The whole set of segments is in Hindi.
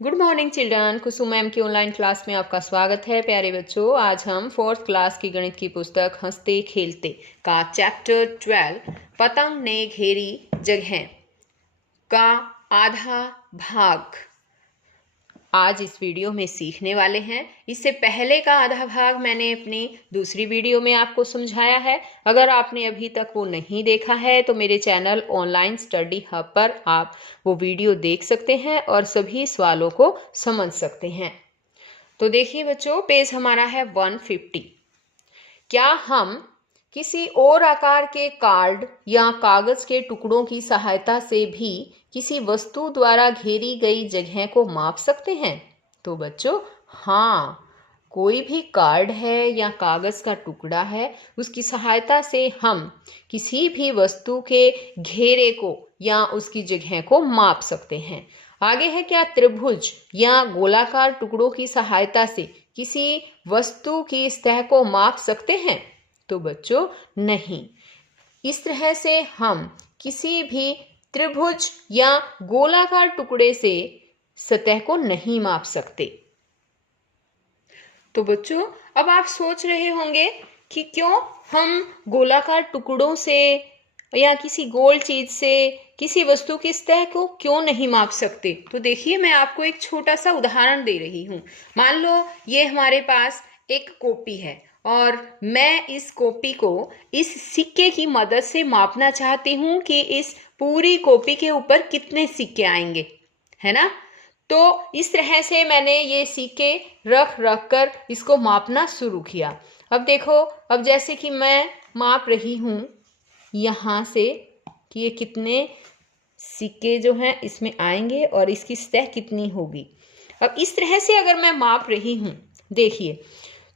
Good morning children. Kusum ma'am की ऑनलाइन क्लास में आपका स्वागत है। प्यारे बच्चों, आज हम 4th क्लास की गणित की पुस्तक हंसते खेलते का चैप्टर 12 पतंग ने घेरी जगह का आधा भाग आज इस वीडियो में सीखने वाले हैं। इससे पहले का आधा भाग मैंने अपनी दूसरी वीडियो में आपको समझाया है। अगर आपने अभी तक वो नहीं देखा है तो मेरे चैनल ऑनलाइन स्टडी हब पर आप वो वीडियो देख सकते हैं और सभी सवालों को समझ सकते हैं। तो देखिए बच्चों, पेज हमारा है 150। क्या हम किसी और आकार के कार्ड या कागज के टुकड़ों की सहायता से भी किसी वस्तु द्वारा घेरी गई जगह को माप सकते हैं? तो बच्चों हाँ, कोई भी कार्ड है या कागज का टुकड़ा है, उसकी सहायता से हम किसी भी वस्तु के घेरे को या उसकी जगह को माप सकते हैं। आगे है, क्या त्रिभुज या गोलाकार टुकड़ों की सहायता से किसी वस्तु की सतह को माप सकते हैं? तो बच्चों नहीं। इस तरह से हम किसी भी त्रिभुज या गोलाकार टुकड़े से सतह को नहीं माप सकते। तो बच्चों अब आप सोच रहे होंगे कि क्यों हम गोलाकार टुकड़ों से या किसी गोल चीज से किसी वस्तु की सतह को क्यों नहीं माप सकते। तो देखिए, मैं आपको एक छोटा सा उदाहरण दे रही हूँ। मान लो ये हमारे पास एक कॉपी है और मैं इस कॉपी को इस सिक्के की मदद से मापना चाहती हूँ कि इस पूरी कॉपी के ऊपर कितने सिक्के आएंगे, है ना। तो इस तरह से मैंने ये सिक्के रख रख कर इसको मापना शुरू किया। अब देखो, अब जैसे कि मैं माप रही हूँ यहाँ से कि ये कितने सिक्के जो हैं इसमें आएंगे और इसकी सतह कितनी होगी। अब इस तरह से अगर मैं माप रही हूँ, देखिए,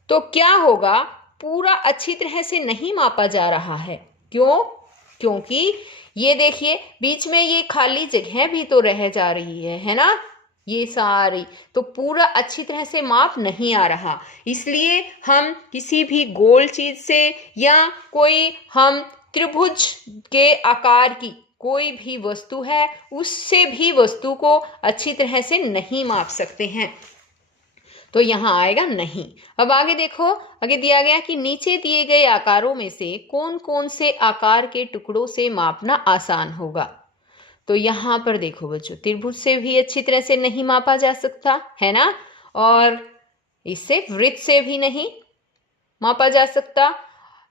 तो क्या होगा, पूरा अच्छी तरह से नहीं मापा जा रहा है। क्यों? क्योंकि ये देखिए, बीच में ये खाली जगह भी तो रह जा रही है ना, ये सारी तो पूरा अच्छी तरह से माप नहीं आ रहा। इसलिए हम किसी भी गोल चीज से या कोई हम त्रिभुज के आकार की कोई भी वस्तु है उससे भी वस्तु को अच्छी तरह से नहीं माप सकते हैं। तो यहाँ आएगा नहीं। अब आगे देखो, आगे दिया गया कि नीचे दिए गए आकारों में से कौन कौन से आकार के टुकड़ों से मापना आसान होगा। तो यहाँ पर देखो बच्चों, त्रिभुज से भी अच्छी तरह से नहीं मापा जा सकता है ना, और इससे वृत्त से भी नहीं मापा जा सकता।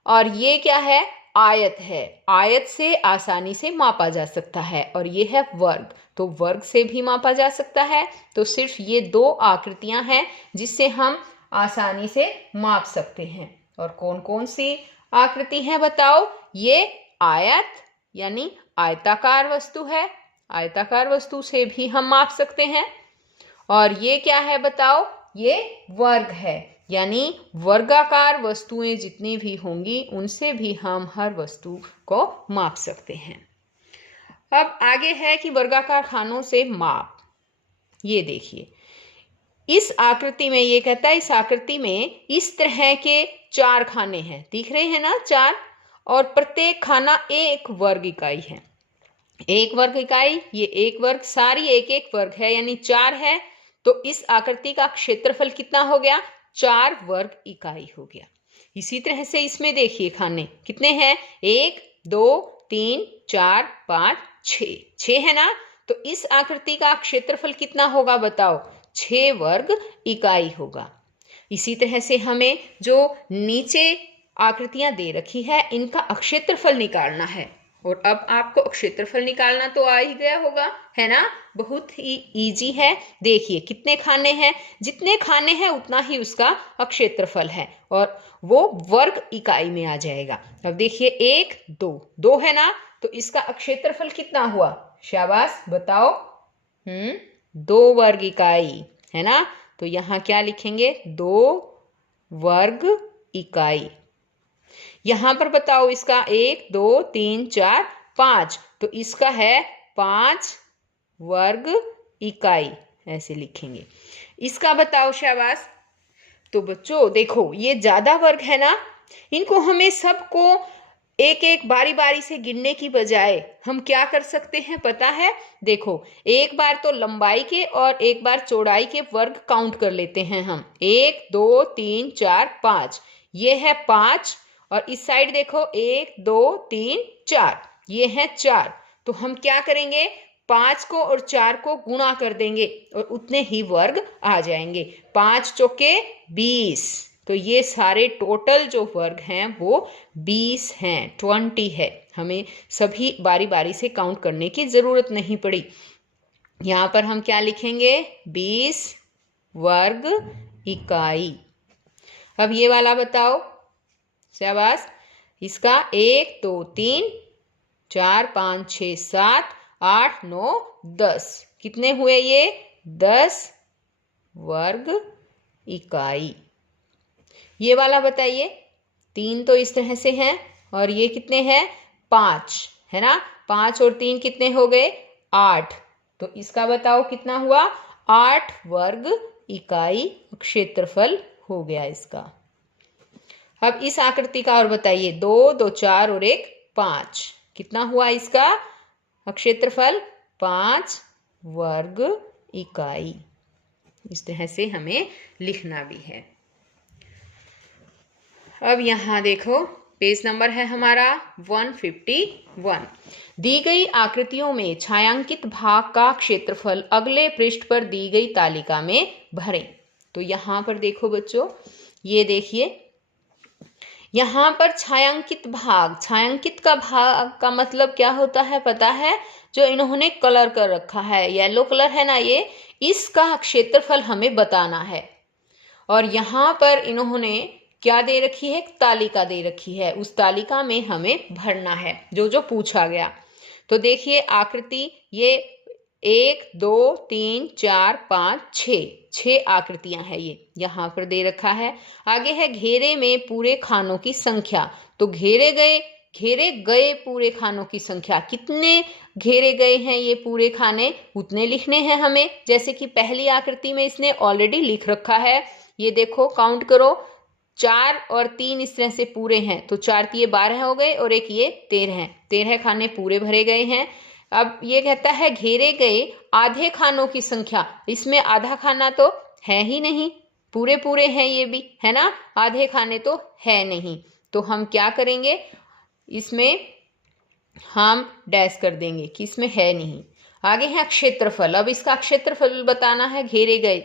और ये क्या है, आयत है, आयत से आसानी से मापा जा सकता है। और ये है वर्ग, तो वर्ग से भी मापा जा सकता है। तो सिर्फ ये दो आकृतियां हैं जिससे हम आसानी से माप सकते हैं। और कौन कौन सी आकृति है बताओ। ये आयत यानी आयताकार वस्तु है, आयताकार वस्तु से भी हम माप सकते हैं। और ये क्या है बताओ, ये वर्ग है, यानी वर्गाकार वस्तुएं जितनी भी होंगी उनसे भी हम हर वस्तु को माप सकते हैं। अब आगे है कि वर्गाकार खानों से माप। ये देखिए, इस आकृति में ये कहता है, इस आकृति में इस तरह के 4 खाने हैं, दिख रहे हैं ना 4, और प्रत्येक खाना 1 वर्ग इकाई है। 1 वर्ग इकाई, ये 1 वर्ग, सारी 1 वर्ग है, यानी 4 है। तो इस आकृति का क्षेत्रफल कितना हो गया, 4 वर्ग इकाई हो गया। इसी तरह से इसमें देखिए खाने कितने हैं, 1 2 3 4 5 6 है ना। तो इस आकृति का क्षेत्रफल कितना होगा बताओ, 6 वर्ग इकाई होगा। इसी तरह से हमें जो नीचे आकृतियां दे रखी है इनका क्षेत्रफल निकालना है। और अब आपको क्षेत्रफल निकालना तो आ ही गया होगा, है ना, बहुत ही इजी है। देखिए कितने खाने हैं, जितने खाने हैं उतना ही उसका क्षेत्रफल है और वो वर्ग इकाई में आ जाएगा। अब देखिए 1 2 है ना, तो इसका क्षेत्रफल कितना हुआ, शाबाश बताओ, 2 वर्ग इकाई है ना। तो यहाँ क्या लिखेंगे, 2 वर्ग इकाई। यहां पर बताओ इसका 1 2 3 4 5, तो इसका है 5 वर्ग इकाई, ऐसे लिखेंगे। इसका बताओ शाबाश। तो बच्चों देखो, ये ज्यादा वर्ग है ना, इनको हमें सबको एक एक बारी बारी से गिनने की बजाय हम क्या कर सकते हैं पता है? देखो, एक बार तो लंबाई के और एक बार चौड़ाई के वर्ग काउंट कर लेते हैं हम। 1 2 3 4 5, ये है 5। और इस साइड देखो 1 2 3 4, ये है 4। तो हम क्या करेंगे, 5 को और 4 को गुणा कर देंगे और उतने ही वर्ग आ जाएंगे। 5 चौके 20, तो ये सारे टोटल जो वर्ग हैं वो 20 हैं, 20 है। हमें सभी बारी बारी से काउंट करने की जरूरत नहीं पड़ी। यहाँ पर हम क्या लिखेंगे, 20 वर्ग इकाई। अब ये वाला बताओ, शाबाश। इसका 1 2 3 4 5 6 7 8 9 10, कितने हुए ये, 10 वर्ग इकाई। ये वाला बताइए, 3 तो इस तरह से हैं और ये कितने हैं, 5 है ना। 5 और 3 कितने हो गए, 8। तो इसका बताओ कितना हुआ, 8 वर्ग इकाई क्षेत्रफल हो गया इसका। अब इस आकृति का और बताइए, 2 2 4 और 1 5, कितना हुआ इसका क्षेत्रफल, 5 वर्ग इकाई। इस तरह से हमें लिखना भी है। अब यहाँ देखो, पेज नंबर है हमारा 151। दी गई आकृतियों में छायांकित भाग का क्षेत्रफल अगले पृष्ठ पर दी गई तालिका में भरें। तो यहाँ पर देखो बच्चों, ये देखिए, यहाँ पर छायांकित भाग, छायांकित का भाग का मतलब क्या होता है पता है, जो इन्होंने कलर कर रखा है, येलो कलर है ना ये, इसका क्षेत्रफल हमें बताना है। और यहाँ पर इन्होंने क्या दे रखी है, तालिका दे रखी है, उस तालिका में हमें भरना है जो जो पूछा गया। तो देखिए आकृति, ये 1 2 3 4 5 6 आकृतियां हैं, ये यहाँ पर दे रखा है। आगे है घेरे में पूरे खानों की संख्या। तो घेरे गए पूरे खानों की संख्या, कितने घेरे गए हैं ये पूरे खाने, उतने लिखने हैं हमें। जैसे कि पहली आकृति में इसने ऑलरेडी लिख रखा है, ये देखो काउंट करो, 4 और 3 इस तरह से पूरे हैं, तो 4 ये 12 हो गए और एक ये 13 हैं, 13 खाने पूरे भरे गए हैं। अब ये कहता है घेरे गए आधे खानों की संख्या, इसमें आधा खाना तो है ही नहीं, पूरे पूरे हैं ये भी, है ना, आधे खाने तो है नहीं। तो हम क्या करेंगे, इसमें हम डैश कर देंगे कि इसमें है नहीं। आगे है क्षेत्रफल। अब इसका क्षेत्रफल बताना है घेरे गए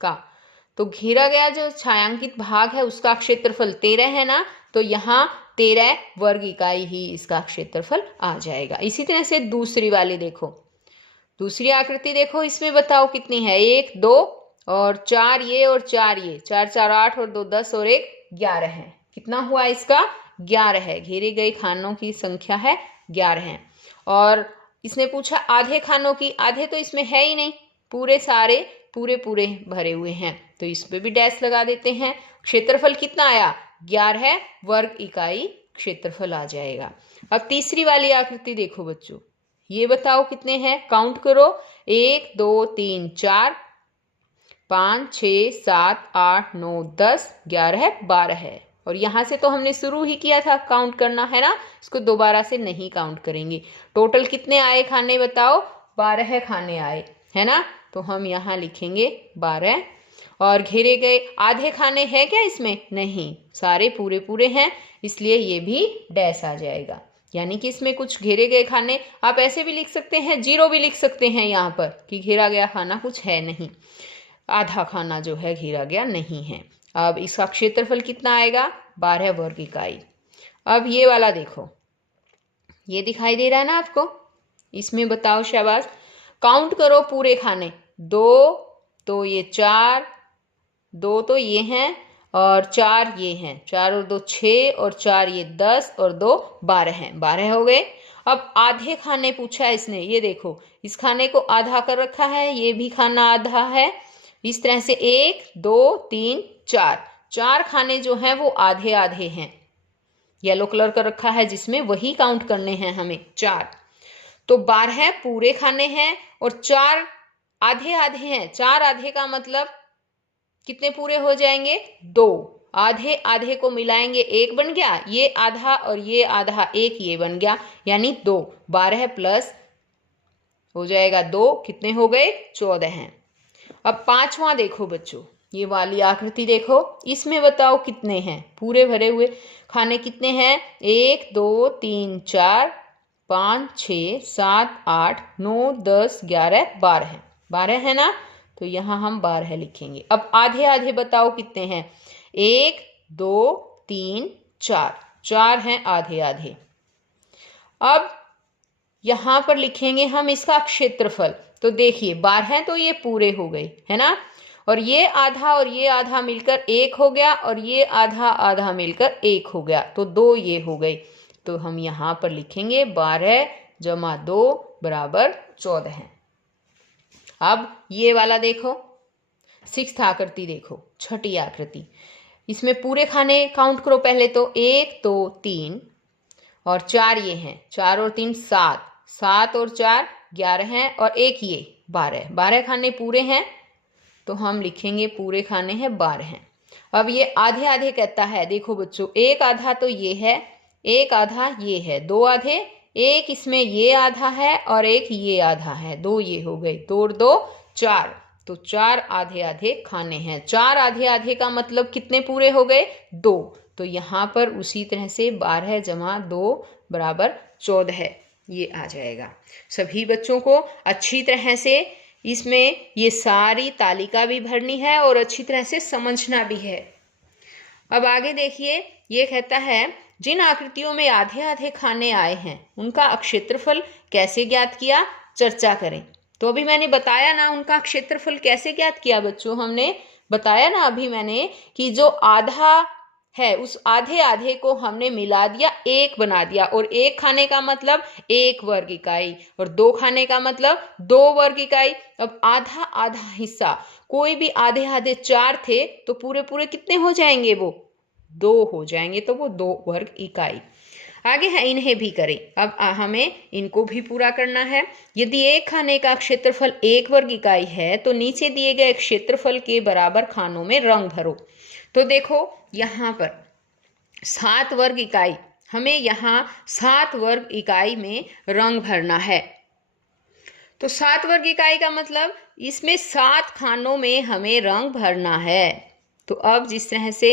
का। तो घेरा गया जो छायांकित भाग है उसका क्षेत्रफल 13 है ना, तो यहाँ 13 वर्ग इकाई ही इसका क्षेत्रफल आ जाएगा। इसी तरह से दूसरी वाली देखो, दूसरी आकृति देखो, इसमें बताओ कितनी है, 1 2 और 4 ये और 4 ये, 4 4 8 और 2 10 और 1 11 है। कितना हुआ इसका, 11 है। घेरे गए खानों की संख्या है 11 है। और इसने पूछा आधे खानों की, आधे तो इसमें है ही नहीं, पूरे सारे पूरे पूरे भरे हुए हैं, तो इस पे भी डैश लगा देते हैं। क्षेत्रफल कितना आया, 11 वर्ग इकाई क्षेत्रफल आ जाएगा। अब तीसरी वाली आकृति देखो बच्चों, ये बताओ कितने हैं, काउंट करो, 1 2 3 4 5 6 7 8 9 10 11 12 है। और यहाँ से तो हमने शुरू ही किया था काउंट करना, है ना, इसको दोबारा से नहीं काउंट करेंगे। टोटल कितने आए खाने बताओ, 12 खाने आए, है ना। तो हम यहाँ लिखेंगे 12। और घेरे गए आधे खाने हैं क्या इसमें, नहीं, सारे पूरे पूरे हैं, इसलिए ये भी डैश आ जाएगा। यानी कि इसमें कुछ घेरे गए खाने, आप ऐसे भी लिख सकते हैं, 0 भी लिख सकते हैं यहाँ पर कि घेरा गया खाना कुछ है नहीं, आधा खाना जो है घेरा गया नहीं है। अब इसका क्षेत्रफल कितना आएगा, 12 वर्ग इकाई। अब ये वाला देखो, ये दिखाई दे रहा है ना आपको, इसमें बताओ शाबाश, काउंट करो पूरे खाने, 2 तो ये 4, 2 तो ये हैं और 4 ये हैं, 4 और 2 6 और 4 ये 10 और 2 12 हैं, 12 हो गए। अब आधे खाने पूछा है इसने, ये देखो इस खाने को आधा कर रखा है, ये भी खाना आधा है, इस तरह से 1 2 3 4, 4 खाने जो हैं वो आधे आधे हैं, येलो कलर कर रखा है जिसमें, वही काउंट करने हैं हमें 4। तो 12 पूरे खाने हैं और 4 आधे आधे हैं। 4 आधे का मतलब कितने पूरे हो जाएंगे, 2। आधे आधे को मिलाएंगे एक बन गया, ये आधा और ये आधा एक, ये बन गया, यानी 2। 12 प्लस हो जाएगा 2, कितने हो गए? 14 हैं। अब पांचवा देखो बच्चों, ये वाली आकृति देखो, इसमें बताओ कितने हैं? पूरे भरे हुए खाने कितने हैं? 1 2 3 4 5 6 7 8 9 10 11 12 हैं। 12 है ना, तो यहाँ हम 12 लिखेंगे। अब आधे आधे बताओ कितने हैं? 1 2 3 4, 4 हैं आधे आधे। अब यहाँ पर लिखेंगे हम इसका क्षेत्रफल। तो देखिए 12 तो ये पूरे हो गए, है ना, और ये आधा मिलकर 1 हो गया, और ये आधा आधा मिलकर 1 हो गया, तो 2 ये हो गए। तो हम यहाँ पर लिखेंगे 12 जमा 2 बराबर 14 है। अब ये वाला देखो, 6th आकृति देखो, छठी आकृति। इसमें पूरे खाने काउंट करो पहले तो, 1 2 3 और 4 ये हैं, 4 और 3 7, 7 और 4 11 हैं, और एक ये 12, 12 खाने पूरे हैं, तो हम लिखेंगे पूरे खाने हैं 12 हैं। अब ये आधे आधे कहता है, देखो बच्चों, एक आधा तो ये है, एक आधा ये है, 2 आधे, एक इसमें ये आधा है और एक ये आधा है, 2 ये हो गए, 2 और 2 4, तो 4 आधे आधे खाने हैं। 4 आधे आधे का मतलब कितने पूरे हो गए? 2। तो यहाँ पर उसी तरह से 12 जमा 2 बराबर 14 है, ये आ जाएगा। सभी बच्चों को अच्छी तरह से इसमें ये सारी तालिका भी भरनी है और अच्छी तरह से समझना भी है। अब आगे देखिए, ये कहता है जिन आकृतियों में आधे आधे खाने आए हैं उनका क्षेत्रफल कैसे ज्ञात किया, चर्चा करें। तो अभी मैंने बताया ना उनका क्षेत्रफल कैसे ज्ञात किया बच्चों, हमने बताया ना अभी मैंने कि जो आधा है उस आधे आधे को हमने मिला दिया, एक बना दिया, और एक खाने का मतलब 1 वर्ग इकाई, और 2 खाने का मतलब 2 वर्ग इकाई। अब आधा आधा हिस्सा, कोई भी आधे आधे 4 थे तो पूरे पूरे कितने हो जाएंगे? वो 2 हो जाएंगे, तो वो 2 वर्ग इकाई। आगे है, इन्हें भी करें। अब हमें इनको भी पूरा करना है। यदि एक खाने का क्षेत्रफल 1 वर्ग इकाई है तो नीचे दिए गए क्षेत्रफल के बराबर खानों में रंग भरो। तो देखो यहाँ पर 7 वर्ग इकाई, हमें यहाँ 7 वर्ग इकाई में रंग भरना है। तो 7 वर्ग इकाई का मतलब इसमें 7 खानों में हमें रंग भरना है। तो अब जिस तरह से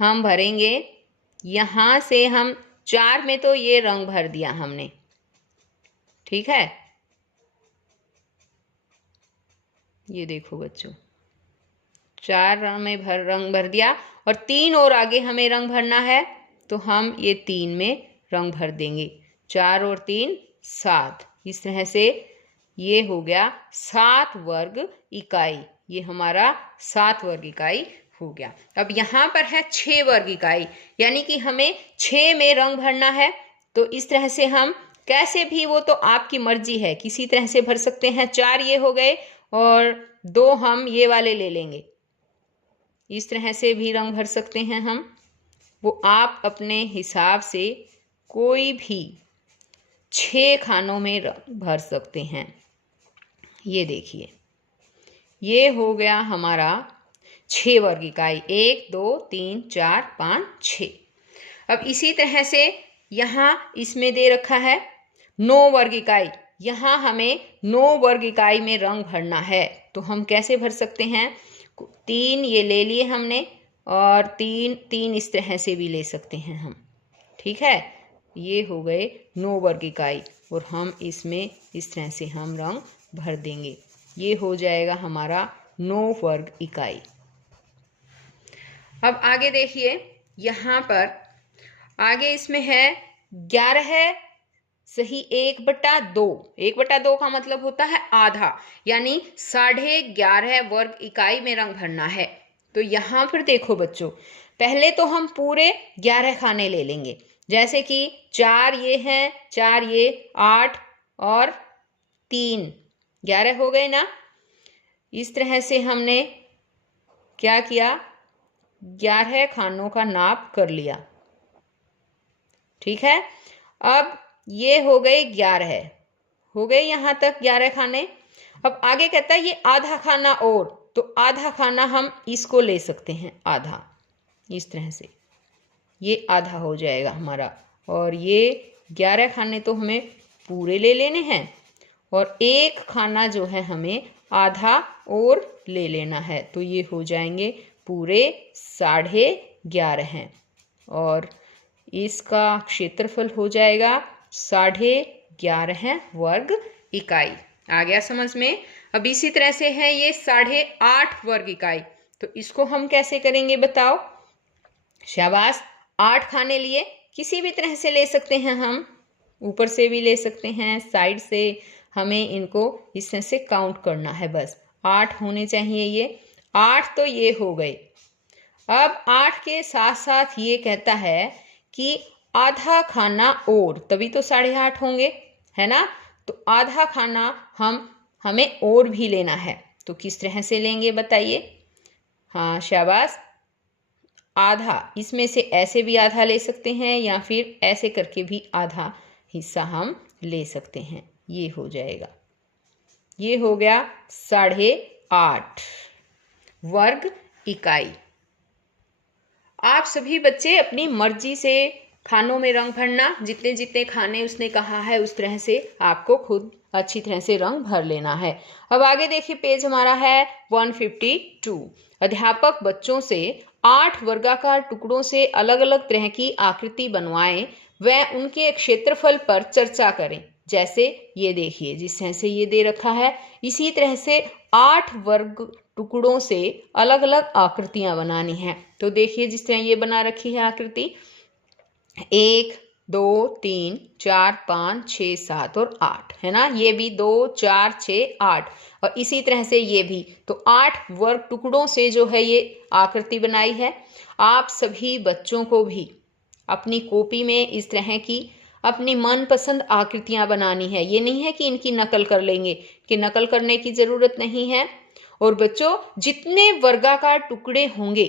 हम भरेंगे, यहाँ से हम 4 में तो ये रंग भर दिया हमने, ठीक है, ये देखो बच्चों, 4 में रंग भर दिया, और 3 और आगे हमें रंग भरना है, तो हम ये 3 में रंग भर देंगे। 4 और 3 7, इस तरह से ये हो गया 7 वर्ग इकाई, ये हमारा 7 वर्ग इकाई हो गया। अब यहाँ पर है 6 वर्ग इकाई, यानी कि हमें 6 में रंग भरना है। तो इस तरह से हम कैसे भी, वो तो आपकी मर्जी है, किसी तरह से भर सकते हैं। 4 ये हो गए और 2 हम ये वाले ले लेंगे, इस तरह से भी रंग भर सकते हैं हम, वो आप अपने हिसाब से कोई भी 6 खानों में रंग भर सकते हैं। ये देखिए, ये हो गया हमारा 6 वर्ग इकाई, 1 2 3 4 5 6। अब इसी तरह से यहाँ इसमें दे रखा है 9 वर्ग इकाई, यहाँ हमें 9 वर्ग इकाई में रंग भरना है। तो हम कैसे भर सकते हैं? 3 ये ले लिए हमने, और 3 इस तरह से भी ले सकते हैं हम, ठीक है। ये हो गए 9 वर्ग इकाई, और हम इसमें इस तरह से हम रंग भर देंगे। ये हो जाएगा हमारा 9 वर्ग इकाई। अब आगे देखिए, यहाँ पर आगे इसमें है 11 सही 1/2। 1/2 का मतलब होता है आधा, यानी 11.5 वर्ग इकाई में रंग भरना है। तो यहाँ पर देखो बच्चों, पहले तो हम पूरे 11 खाने ले लेंगे, जैसे कि 4 ये हैं, 4 ये, 8 और 3 11 हो गए ना। इस तरह से हमने क्या किया, 11 खानों का नाप कर लिया, ठीक है। अब ये हो गए 11, हो गए यहाँ तक 11 खाने। अब आगे कहता है ये आधा खाना और, तो आधा खाना हम इसको ले सकते हैं, आधा, इस तरह से ये आधा हो जाएगा हमारा। और ये 11 खाने तो हमें पूरे ले लेने हैं और एक खाना जो है हमें आधा और ले लेना है, तो ये हो जाएंगे पूरे 11.5 हैं। और इसका क्षेत्रफल हो जाएगा 11.5 वर्ग इकाई। आ गया समझ में? अब इसी तरह से है ये 8.5 वर्ग इकाई, तो इसको हम कैसे करेंगे बताओ? शाबाश, 8 खाने लिए, किसी भी तरह से ले सकते हैं हम, ऊपर से भी ले सकते हैं, साइड से, हमें इनको इस तरह से काउंट करना है, बस 8 होने चाहिए ये। 8 तो ये हो गए। अब 8 के साथ साथ ये कहता है कि आधा खाना और, तभी तो 8.5 होंगे, है ना? तो आधा खाना हमें और भी लेना है, तो किस तरह से लेंगे बताइए? हाँ शाबाश, आधा, इसमें से ऐसे भी आधा ले सकते हैं या फिर ऐसे करके भी आधा हिस्सा हम ले सकते हैं। ये हो जाएगा, ये हो गया 8.5 वर्ग इकाई। आप सभी बच्चे अपनी मर्जी से खानों में रंग भरना, जितने जितने खाने उसने कहा है उस तरह से आपको खुद अच्छी तरह से रंग भर लेना है। अब आगे देखिए, पेज हमारा है 152। अध्यापक बच्चों से 8 वर्गाकार टुकड़ों से अलग अलग तरह की आकृति बनवाएं, वह उनके क्षेत्रफल पर चर्चा करें। जैसे ये देखिए, जिस तरह से ये दे रखा है, इसी तरह से 8 वर्ग टुकड़ों से अलग अलग आकृतियां बनानी हैं। तो देखिए, जिस तरह ये बना रखी है आकृति, 1 2 3 4 5 6 7 और 8, है ना? ये भी 2 4 6 8, और इसी तरह से ये भी, तो 8 वर्ग टुकड़ों से जो है ये आकृति बनाई है। आप सभी बच्चों को भी अपनी कॉपी में इस तरह की अपनी मनपसंद आकृतियां बनानी है। ये नहीं है कि इनकी नकल कर लेंगे, कि नकल करने की जरूरत नहीं है। और बच्चों, जितने वर्गाकार टुकड़े होंगे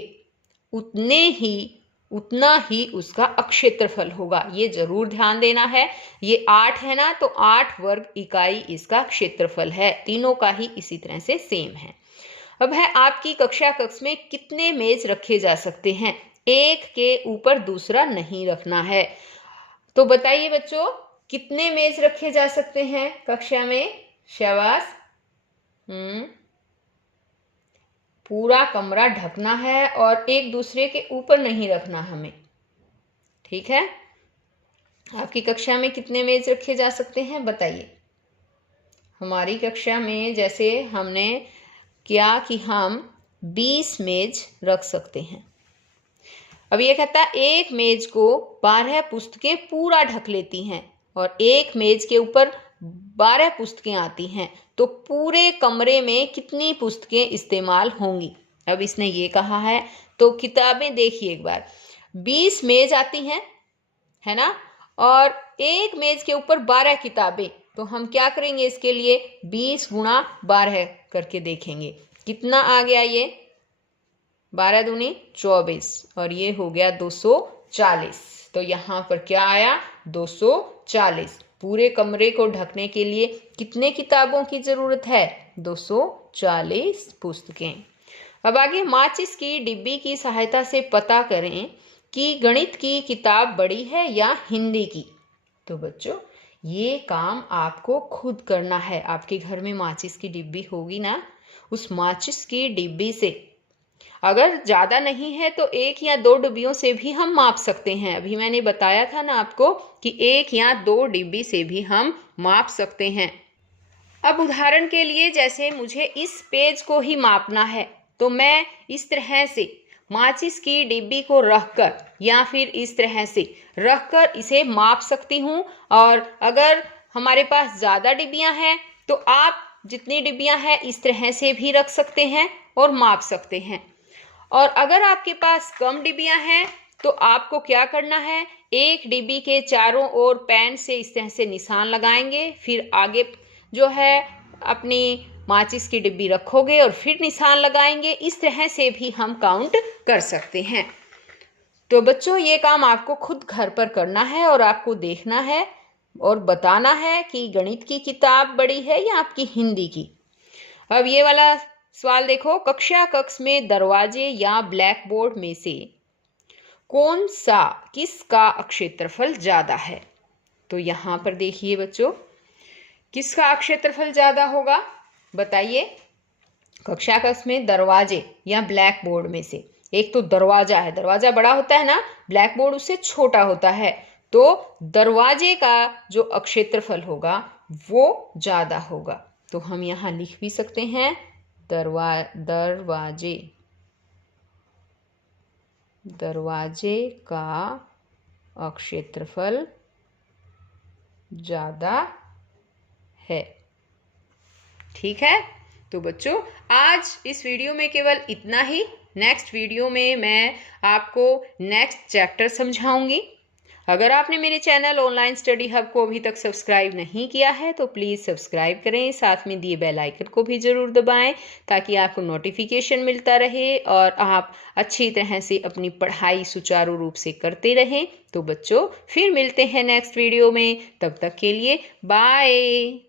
उतना ही उसका क्षेत्रफल होगा, ये जरूर ध्यान देना है। ये 8 है ना, तो 8 वर्ग इकाई इसका क्षेत्रफल है, तीनों का ही इसी तरह से सेम है। अब है आपकी कक्षा कक्ष में कितने मेज रखे जा सकते हैं? एक के ऊपर दूसरा नहीं रखना है। तो बताइए बच्चों, कितने मेज रखे जा सकते हैं कक्षा में? शाबाश, पूरा कमरा ढकना है और एक दूसरे के ऊपर नहीं रखना हमें, ठीक है? आपकी कक्षा में कितने मेज रखे जा सकते हैं बताइए? हमारी कक्षा में जैसे हमने किया कि हम 20 मेज रख सकते हैं। अब ये कहता है एक मेज को 12 पुस्तकें पूरा ढक लेती हैं और एक मेज के ऊपर 12 पुस्तकें आती हैं, तो पूरे कमरे में कितनी पुस्तकें इस्तेमाल होंगी? अब इसने ये कहा है, तो किताबें देखिए एक बार, 20 मेज आती हैं, है ना? और एक मेज के ऊपर 12 किताबें, तो हम क्या करेंगे इसके लिए? 20 गुणा 12 करके देखेंगे कितना आ गया ये। 12 दूनी 24 और ये हो गया 240। तो यहाँ पर क्या आया? 240। पूरे कमरे को ढकने के लिए कितने किताबों की जरूरत है? 240 पुस्तकें। अब आगे, माचिस की डिब्बी की सहायता से पता करें कि गणित की किताब बड़ी है या हिंदी की। तो बच्चों, ये काम आपको खुद करना है। आपके घर में माचिस की डिब्बी होगी ना, उस माचिस की डिब्बी से अगर ज़्यादा नहीं है तो 1 या 2 डिब्बियों से भी हम माप सकते हैं। अभी मैंने बताया था ना आपको कि 1 या 2 डिब्बी से भी हम माप सकते हैं। अब उदाहरण के लिए, जैसे मुझे इस पेज को ही मापना है, तो मैं इस तरह से माचिस की डिब्बी को रखकर या फिर इस तरह से रखकर इसे माप सकती हूँ। और अगर हमारे पास ज़्यादा डिब्बियाँ हैं तो आप जितनी डिब्बियाँ हैं इस तरह से भी रख सकते हैं और माप सकते हैं। और अगर आपके पास कम डिब्बियाँ हैं तो आपको क्या करना है? एक डिब्बी के चारों ओर पेन से इस तरह से निशान लगाएंगे, फिर आगे जो है अपनी माचिस की डिब्बी रखोगे और फिर निशान लगाएंगे। इस तरह से भी हम काउंट कर सकते हैं। तो बच्चों, ये काम आपको खुद घर पर करना है और आपको देखना है और बताना है कि गणित की किताब बड़ी है या आपकी हिंदी की। अब ये वाला सवाल देखो, कक्षा कक्ष में दरवाजे या ब्लैक बोर्ड में से कौन सा, किसका क्षेत्रफल ज्यादा है? तो यहां पर देखिए बच्चों, किसका क्षेत्रफल ज्यादा होगा बताइए। कक्षा कक्ष में दरवाजे या ब्लैक बोर्ड में से, एक तो दरवाजा है, दरवाजा बड़ा होता है ना, ब्लैक बोर्ड उससे छोटा होता है, तो दरवाजे का जो क्षेत्रफल होगा वो ज्यादा होगा। तो हम यहां लिख भी सकते हैं दरवाजे का क्षेत्रफल ज्यादा है। ठीक है, तो बच्चों आज इस वीडियो में केवल इतना ही। नेक्स्ट वीडियो में मैं आपको नेक्स्ट चैप्टर समझाऊंगी। अगर आपने मेरे चैनल ऑनलाइन स्टडी हब को अभी तक सब्सक्राइब नहीं किया है तो प्लीज़ सब्सक्राइब करें, साथ में दिए बेल आइकन को भी ज़रूर दबाएं ताकि आपको नोटिफिकेशन मिलता रहे और आप अच्छी तरह से अपनी पढ़ाई सुचारू रूप से करते रहें। तो बच्चों फिर मिलते हैं नेक्स्ट वीडियो में, तब तक के लिए बाय।